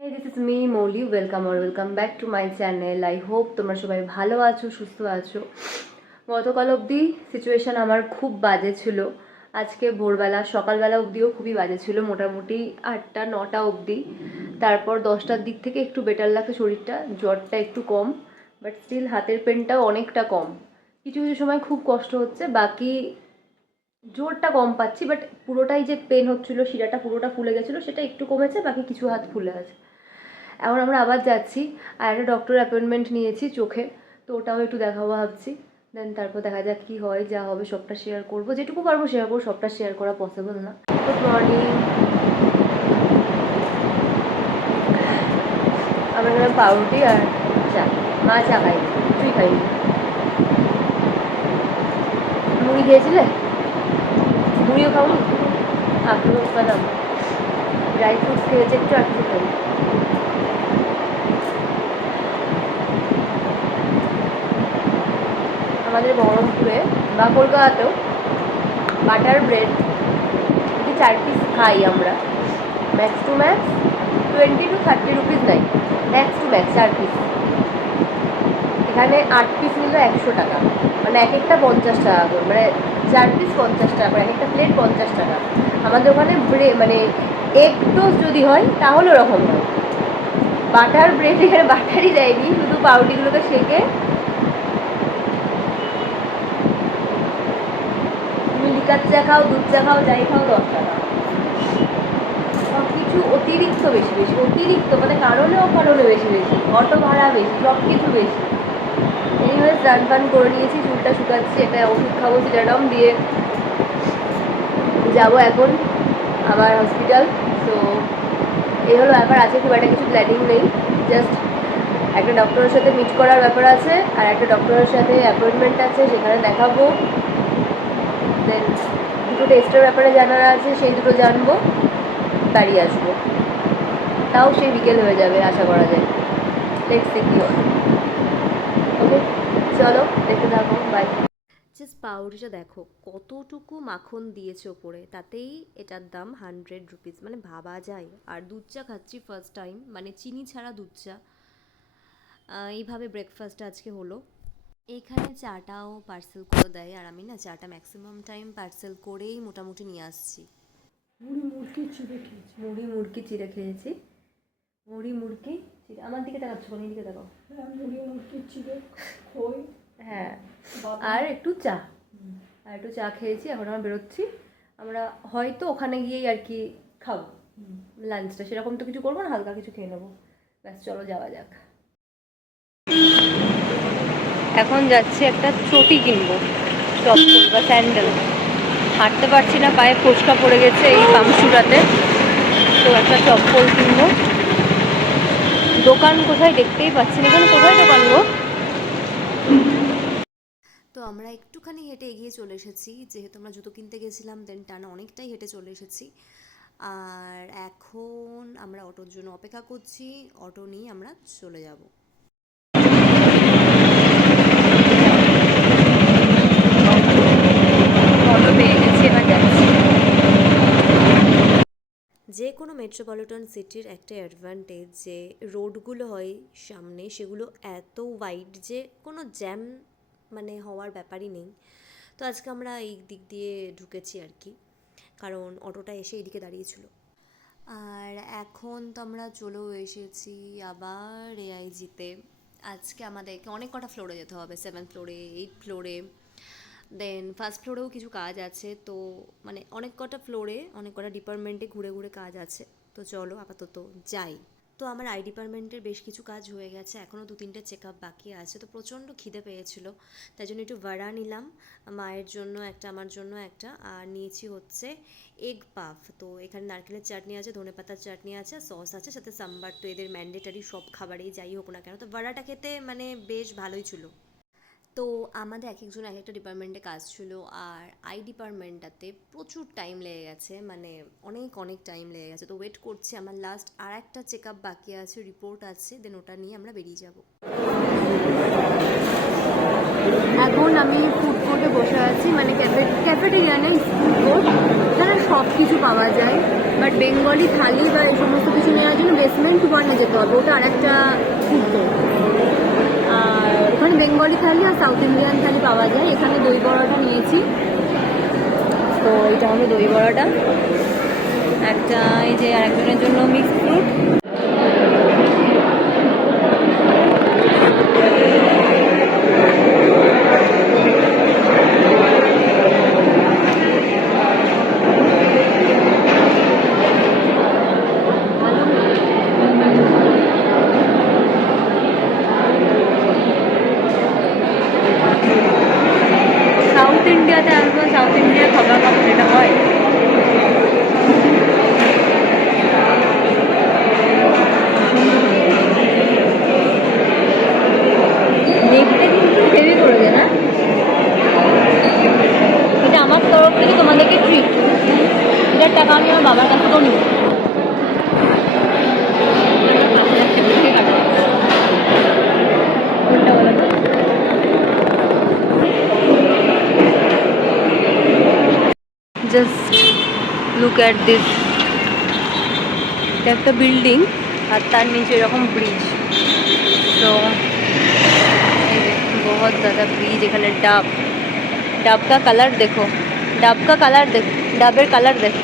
Me, Molly. Welcome or welcome back to my channel. I hope তোমরা সবাই ভালো আছো সুস্থ আছো। গতকাল অবধি সিচুয়েশন আমার খুব বাজে ছিল। আজকে ভোরবেলা সকালবেলা অবধিও খুবই বাজে ছিল মোটামুটি আটটা নটা অবধি। তারপর দশটার দিক থেকে একটু বেটার লাগছে শরীরটা জ্বরটা একটু কম বাট স্টিল হাতের পেনটাও অনেকটা কম। কিছু কিছু সময় খুব কষ্ট হচ্ছে বাকি জোরটা কম পাচ্ছি বাট পুরোটাই যে পেন হচ্ছিল শিরাটা পুরোটা ফুলে গেছিল সেটা একটু কমেছে বাকি কিছু হাত ফুলে আছে এখন আমরা আবার যাচ্ছি, আর একটা ডক্টর অ্যাপয়েন্টমেন্ট নিয়েছি চোখে, তো ওটাও একটু দেখাবো ভাবছি। দেন তারপর দেখা যাক কী হয়, যা হবে, সবটা শেয়ার করব। যেটুকু পারব শেয়ার করব, সবটা শেয়ার করা পসিবল না। গুড মর্নিং আমার এখানে পাউরুটি আর চা। মা চা খাই তুই খাই মুড়ি খেয়েছিলে? মুড়িও খাওনি আখরোট বাদাম। ড্রাই ফ্রুটস খেয়েছে, একটু আর কিছু খাই আমাদের বহরমপুরে বা কলকাতাতেও বাটার ব্রেড যদি চার পিস খাই আমরা। Max to max twenty two thirty rupees নেয়। ম্যাক্স টু ম্যাক্স চার পিস এখানে আট পিস নিল একশো টাকা। মানে এক একটা পঞ্চাশ টাকা করে। মানে চার পিস পঞ্চাশ টাকা করে। এক একটা প্লেট পঞ্চাশ টাকা। আমাদের ওখানে ব্রে মানে এগ টোস্ট যদি হয়, তাহলে ওরকম হয়। বাটার ব্রেড এখানে বাটারই দেয়নি। শুধু পাউরুটিগুলোকে সেকে লিকার চা খাও, দুধ চা খাও, যাই খাও, দশ টাকা। সব কিছু অতিরিক্ত বেশি বেশি, অতিরিক্ত মানে কারণে অকারণে বেশি বেশি। অটো ভাড়া বেশি সব কিছু বেশি। এইভাবে স্নান ফান করে নিয়েছি, চুলটা শুকাচ্ছি, এটা ওষুধ খাব সিটাডম দিয়ে যাব এখন আবার হসপিটাল তো এই হলো ব্যাপার আছে খুব একটা কিছু প্ল্যানিং নেই। জাস্ট একটা ডক্টরের সাথে মিট করার ব্যাপার আছে, আর একটা ডক্টরের সাথে অ্যাপয়েন্টমেন্ট আছে, সেখানে দেখাবো। দেন দুটো টেস্টের ব্যাপারে জানার আছে, সেই দুটো জানব বাড়ি আসব। তাও সেই বিকেল হয়ে যাবে, আশা করা যায়। লেটস কি ওকে চলো, দেখতে থাকো বাই জাস্ট পাউরুটিটা দেখো, কতটুকু মাখন দিয়েছে ওপরে, তাতেই এটার দাম হান্ড্রেড রুপিস মানে ভাবা যায়, আর দুধ চা খাচ্ছি ফার্স্ট টাইম মানে চিনি ছাড়া দুধ চা। এইভাবে ব্রেকফাস্ট আজকে হলো। এখানে চাটাও পার্সেল করে দেয় আর আমি না চাটা ম্যাক্সিমাম টাইম পার্সেল করেই মোটামুটি নিয়ে আসছি। মুড়ি মুড়কি চিড়ে খেয়েছি। মুড়ি মুড়কি চিড়ে খেয়েছি। মুড়ি মুড়কি চিড়ে আমার দিকে তাকাচ্ছ কোন দিকে তাকাও। হ্যাঁ মুড়ি মুড়কি চিড়ে খই হ্যাঁ আর একটু চা। আর একটু চা খেয়েছি এখন আমরা বেরোচ্ছি। আমরা হয়তো ওখানে গিয়েই আর কি খাব। লাঞ্চটা সেরকম তো কিছু করব না হালকা কিছু খেয়ে নেব। ব্যাস চলো যাওয়া যাক। এখন যাচ্ছি একটা চটি কিনবো চপ্পল বা স্যান্ডেল। হাঁটতে পারছি না, পায়ে ফোসকা পড়ে গেছে এই পামসুরাতে তো একটা চপ্পল কিনবো। দোকান কোথায় দেখতেই পাচ্ছি না, এখানে কোথায় দোকান গো? তো আমরা একটুখানি হেঁটে এগিয়ে চলে এসেছি, যেহেতু আমরা জুতো কিনতে গেছিলাম দেন টানা অনেকটাই হেঁটে চলে এসেছি। আর এখন আমরা অটোর জন্য অপেক্ষা করছি, অটো নিয়ে আমরা চলে যাব অটো পেয়ে গেছি এবার যাচ্ছি যে কোনো মেট্রোপলিটন সিটির একটা অ্যাডভান্টেজ যে রোডগুলো হয় সামনে, সেগুলো এত ওয়াইড যে কোনো জ্যাম মানে হওয়ার ব্যাপারই নেই। তো আজকে আমরা এই দিক দিয়ে ঢুকেছি আর কি, কারণ অটোটা এসে এইদিকে দাঁড়িয়েছিল। আর এখন তো আমরা চলেও এসেছি আবার এআইজিতে আজকে আমাদেরকে অনেক কটা ফ্লোরে যেতে হবে সেভেন ফ্লোরে এইট ফ্লোরে দেন ফার্স্ট ফ্লোরেও কিছু কাজ আছে, তো মানে অনেক কটা ফ্লোরে অনেক কটা ডিপার্টমেন্টে ঘুরে ঘুরে কাজ আছে। তো চলো আপাতত যাই। তো আমার আই ডিপার্টমেন্টের বেশ কিছু কাজ হয়ে গেছে এখনও দু তিনটে চেক আপ বাকি আছে। তো প্রচণ্ড খিদে পেয়েছিল, তাই জন্য একটু ভাড়া নিলাম। মায়ের জন্য একটা, আমার জন্য একটা, আর নিয়েছি হচ্ছে এগ পাফ তো এখানে নারকেলের চাটনি আছে, ধনে পাতার চাটনি আছে সস আছে, সাথে সাম্বার তো এদের ম্যান্ডেটারি সব খাবারেই যাই হোক না কেন, তো ভাড়াটা খেতে মানে বেশ ভালোই ছিল। তো আমাদের এক একজন এক একটা ডিপার্টমেন্টে কাজ ছিল আর আই ডিপার্টমেন্টটাতে প্রচুর টাইম লেগে গেছে মানে অনেক অনেক টাইম লেগে গেছে। তো ওয়েট করছি, আমার লাস্ট আর একটা চেক আপ বাকি আছে রিপোর্ট আছে দেন ওটা নিয়ে আমরা বেরিয়ে যাব। এখন আমি ফুড কোর্টে বসে আছি মানে ক্যাফে ক্যাফেটেরিয়া নেই ফুড কোর্ট এখানে সব কিছু পাওয়া যায় বাট বেঙ্গলি থালি বা এই সমস্ত কিছু নেওয়ার জন্য বেসমেন্ট ওয়ানে যেতে হবে, ওটা আরেকটা ফুড কোর্ট আর বেঙ্গলি থালি আর সাউথ ইন্ডিয়ান থালি পাওয়া যায়। এখানে দই বড়াটা নিয়েছি। তো এটা হলো দই বড়াটা। একটা এই যে আরেকজনের জন্য মিক্সড ফ্রুট সাউথ ইন্ডিয়াতে আসব সাউথ ইন্ডিয়ার খাবার খাব যেটা হয় দেখতে কিন্তু হেভি করেছে না এটা আমার তরফ থেকে তোমাদেরকে ট্রিট এটার টাকা আমি আমার বাবার কাছ থেকেও নেব কোনটা বলো তো? জাস্ট লুক অ্যাট দিস এটা একটা বিল্ডিং আর তার নিচে এরকম ব্রিজ তো बहुत ज़्यादा ब्रिज এখানে ডাব ডাব का कलर देखो ডাব का कलर देखो ডাবের কালার দেখো